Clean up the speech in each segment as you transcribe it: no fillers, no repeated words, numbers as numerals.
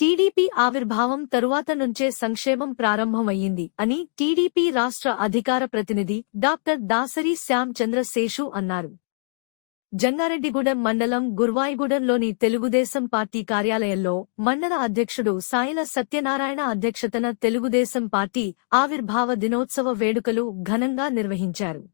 TDP ఆవిర్భావం తరువాత నుంచే సంక్షేమం ప్రారంభమయ్యింది అని టీడీపీ రాష్ట్ర అధికార ప్రతినిధి డాక్టర్ దాసరి శ్యామ్ చంద్ర శేషు అన్నారు. జంగారెడ్డిగూడెం మండలం గుర్వాయిగూడెంలోని తెలుగుదేశం పార్టీ కార్యాలయంలో మండల అధ్యక్షుడు సాయిల సత్యనారాయణ అధ్యక్షతన తెలుగుదేశం పార్టీ ఆవిర్భావ దినోత్సవ వేడుకలు ఘనంగా నిర్వహించారు.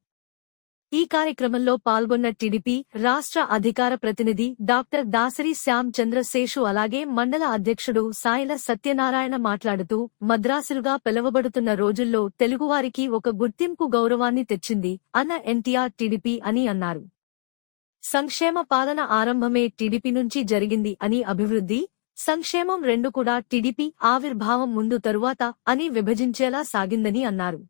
ఈ కార్యక్రమంలో పాల్గొన్న టీడీపీ రాష్ట్ర అధికార ప్రతినిధి డాక్టర్ దాసరి శ్యామ్ చంద్ర శేషు అలాగే మండల అధ్యక్షుడు సాయిల సత్యనారాయణ మాట్లాడుతూ మద్రాసులుగా పిలువబడుతున్న రోజుల్లో తెలుగువారికి ఒక గుర్తింపు గౌరవాన్ని తెచ్చింది అన్న ఎన్టీఆర్ టీడీపీ అని అన్నారు. సంక్షేమ పాలన ఆరంభమే టీడీపీ నుంచి జరిగింది అని అభివృద్ధి, సంక్షేమం రెండు కూడా టీడీపీ ఆవిర్భావం ముందు తరువాత అని విభజించేలా సాగిందని అన్నారు.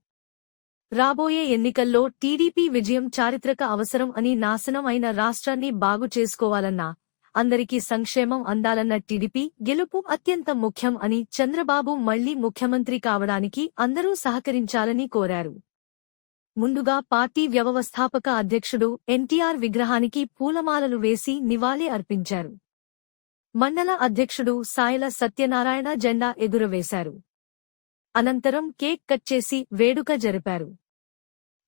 రాబోయే ఎన్నికల్లో టీడీపీ విజయం చారిత్రక అవసరం అని నాశనం అయిన రాష్ట్రాన్ని బాగు చేసుకోవాలన్నా, అందరికీ సంక్షేమం అందాలన్న టీడీపీ గెలుపు అత్యంత ముఖ్యం అని చంద్రబాబు మళ్లీ ముఖ్యమంత్రి కావడానికి అందరూ సహకరించాలని కోరారు. ముందుగా పార్టీ వ్యవస్థాపక అధ్యక్షుడు ఎన్టీఆర్ విగ్రహానికి పూలమాలలు వేసి నివాళి అర్పించారు. మండల అధ్యక్షుడు సాయిల సత్యనారాయణ జెండా ఎగురవేశారు. అనంతరం కేక్ కట్ చేసి వేడుక జరిపారు.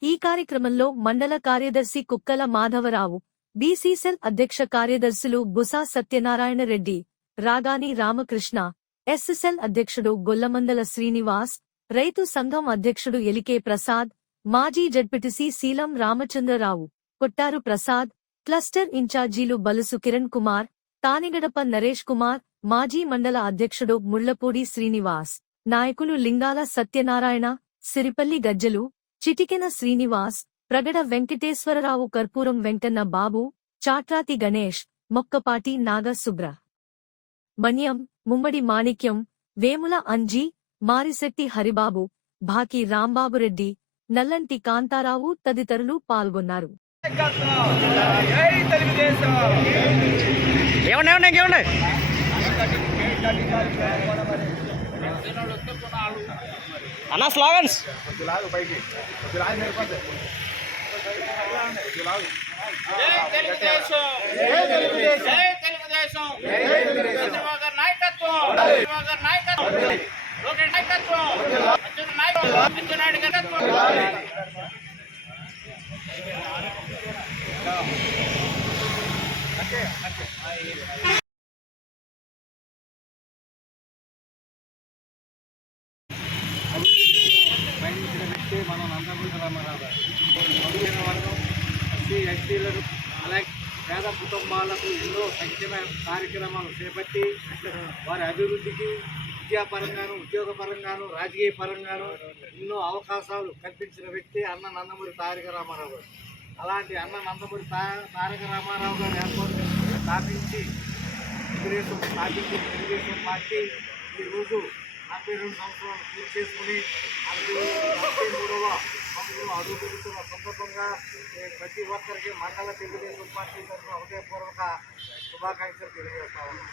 ఈ కార్యక్రమంలో మండల కార్యదర్శి కుక్కల మాధవరావు, బీసీసెల్ అధ్యక్ష కార్యదర్శులు బుసా సత్యనారాయణ రెడ్డి, రాగాని రామకృష్ణ, ఎస్ఎస్ఎల్ అధ్యక్షుడు గొల్లమందల శ్రీనివాస్, రైతు సంఘం అధ్యక్షుడు ఎలికే ప్రసాద్, మాజీ జడ్పీటీసీ శీలం రామచంద్రరావు, కొట్టారు ప్రసాద్, క్లస్టర్ ఇన్ఛార్జీలు బలుసు కిరణ్ కుమార్, తానిగడప నరేష్ కుమార్, మాజీ మండల అధ్యక్షుడు ముళ్లపూడి శ్రీనివాస్, నాయకులు లింగాల సత్యనారాయణ, సిరిపల్లి గజ్జలు, చిటికెన శ్రీనివాస్, ప్రగడ వెంకటేశ్వరరావు, కర్పూరం వెంకన్న బాబు, చాట్రాతి గణేష్, మొక్కపాటి నాగ సుబ్ర మణ్యం, ముమ్మడి మాణిక్యం, వేముల అంజీ, మారిశెట్టి హరిబాబు, భాకి రాంబాబురెడ్డి, నల్లంటి కాంతారావు తదితరులు పాల్గొన్నారు. అన్నా స్లోగన్స్ మనం నందమూరి రామారావు బహుజన వర్గం ఎస్సీ ఎస్టీలను అలాగే పేద కుటుంబాలకు ఎన్నో సంక్షేమ కార్యక్రమాలు చేపట్టి వారి అభివృద్ధికి విద్యాపరంగాను, ఉద్యోగపరంగాను, రాజకీయ పరంగాను ఎన్నో అవకాశాలు కల్పించిన వ్యక్తి అన్న నందమూరి తారక రామారావు గారు. అలాంటి అన్న నందమూరి తారక రామారావు గారు స్థాపించి తెలుగుదేశం పార్టీ ఈరోజు 42 సంవత్సరాలు పూర్తి చేసుకుని 43వ సంవత్సరంలో అడుగుపెడుతున్న సందర్భంగా ప్రతి ఒక్కరికి మండల తెలుగుదేశం పార్టీ తరఫున హృదయపూర్వక శుభాకాంక్షలు తెలియజేస్తా ఉన్నాం.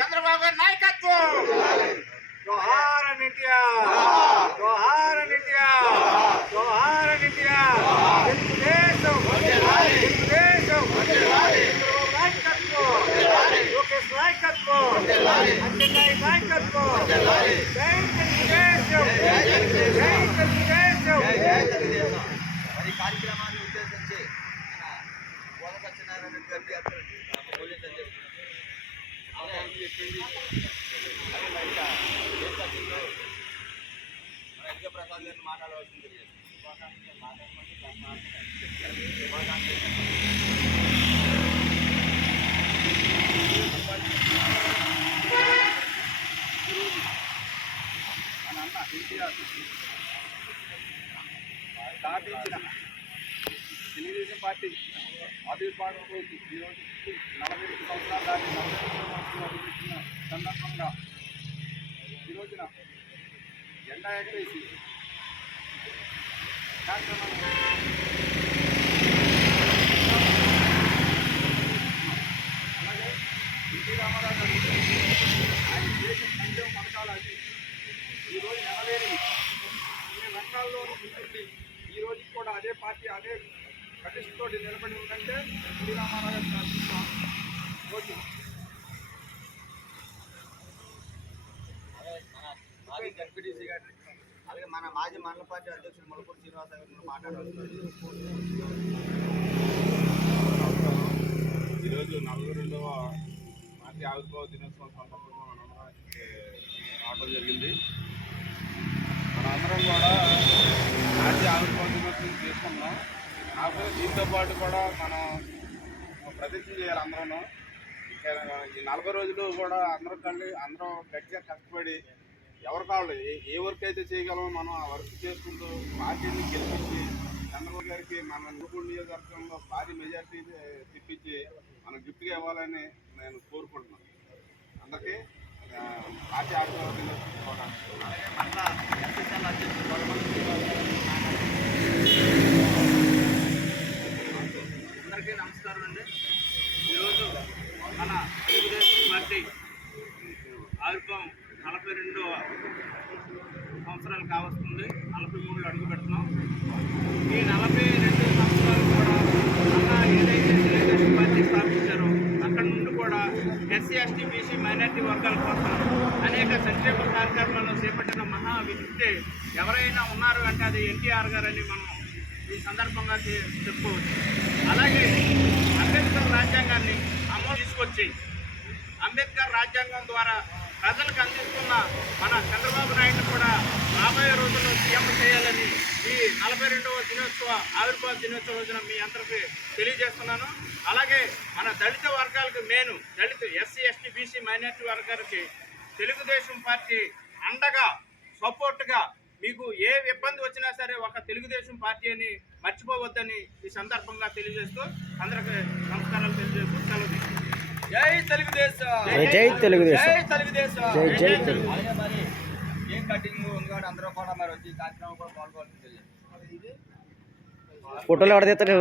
చంద్రబాబు నాయకత్వం జోహార్ ఎన్టీఆర్, జోహార్ ఎన్టీఆర్, జోహార్ ఎన్టీఆర్, తెలుగుదేశం తెలుగుదేశం చంద్రబాబు నాయకత్వం, లోకేష్ నాయకత్వం, అచ్చెన్నాయుడు నాయకత్వం, జై తెలుగుదేశం, జై తెలుగుదేశం. మరి కార్యక్రమాన్ని ఉద్దేశించి మన సత్యనారాయణ రెడ్డి గారి పోలీస్ చెప్పింది ప్రసాద్ గారిని మాట్లాడవలసింది. మన అన్న ఎన్టీఆర్ స్థాపించిన తెలుగుదేశం పార్టీ ఆవిర్భావంలో ఈరోజు 42 సంవత్సరాలు దాటి 42 సంవత్సరాలు అభివృద్ధిన సందర్భంగా ఈ రోజున జెండా ఎగరేసి కార్యక్రమాన్ని అలాగే ఎన్టీ రామారావు గారు ఆయన చేసిన సంక్షేమ పథకాలు అది ఈరోజు నెరవేరి అన్ని రంగాల్లోనూ ముందుండి ఈ రోజు కూడా అదే పార్టీ అదే ప్రతిష్టతో నిలబడి ఉందంటే ఎన్టీ రామారావు గారి రోజు మాజీ జడ్పీటీసీ గారు అలాగే మన మాజీ మండల పార్టీ అధ్యక్షుడు ములపూడి శ్రీనివాస గారు మాట్లాడాల్సింది. ఈరోజు 42వ పార్టీ ఆవిర్భావ దినోత్సవం సందర్భంగా మనందరం రావడం జరిగింది. మనందరం కూడా పార్టీ ఆవిర్భావ దినోత్సవం చేసుకున్నాం. కాకపోతే దీంతో పాటు కూడా మనం ప్రతిజ్ఞ చేయాలి అందరూ. ఈ 40 రోజులు కూడా అందరం గట్టిగా కష్టపడి ఎవరి కావాలి ఏ వర్క్ అయితే చేయగలమో మనం ఆ వర్క్ చేసుకుంటూ పార్టీని గెలిపించి చంద్రబాబు గారికి మన నూపూడి నియోజకవర్గంలో భారీ మెజార్టీ తెప్పించి మనం గిఫ్ట్గా ఇవ్వాలని నేను కోరుకుంటున్నాను. అందరికీ పార్టీ ఆవిర్భావ దినోత్సవం అందరికీ నమస్కారం అండి. ఈరోజు మన తెలుగుదేశం పార్టీ ఆవిర్భావం 42వ సంవత్సరాలు కావస్తుంది. 43లో అడుగు పెడుతున్నాం. ఈ 42 సంవత్సరాలు కూడా అలా ఏదైతే తెలుగుదేశం పార్టీ స్థాపించారో అక్కడ నుండి కూడా ఎస్సీ ఎస్టీ బీసీ మైనార్టీ వర్గాల కోసం అనేక సంక్షేమ కార్యక్రమాలను చేపట్టిన మహా వ్యక్తి ఎవరైనా ఉన్నారు అంటే అది ఎన్టీఆర్ గారని మనం ఈ సందర్భంగా చెప్పుకోవచ్చు. అలాగే అంబేద్కర్ రాజ్యాంగాన్ని అమలు తీసుకొచ్చి అంబేద్కర్ రాజ్యాంగం ద్వారా ప్రజలకు అందిస్తున్న మన చంద్రబాబు నాయుడు కూడా రాబోయే రోజుల్లో సీఎం చేయాలని ఈ 42వ దినోత్సవ ఆవిర్భావ దినోత్సవ రోజున మీ అందరికీ తెలియజేస్తున్నాను. అలాగే మన దళిత వర్గాలకు దళిత ఎస్సీ ఎస్టీ బీసీ మైనార్టీ వర్గాలకి తెలుగుదేశం పార్టీ అండగా సపోర్ట్గా మీకు ఏ ఇబ్బంది వచ్చినా సరే ఒక తెలుగుదేశం పార్టీ అని మర్చిపోవద్దని ఈ సందర్భంగా తెలియజేస్తూ అందరికీ నమస్కారాలు తెలియజేస్తూ సెలవు తీసుకుంటాను. జై తెలుగుదేశం, జై తెలుగుదేశం, జై తెలుగుదేశం, జై తెలుగు. అలాగే మరి కేక్ కటింగ్ ఉంది కాబట్టి అందరూ కూడా మరి వచ్చి కార్యక్రమం కూడా పాల్గొనాలని తెలియదు. ఫోటోలు ఎవరు తీస్తారు?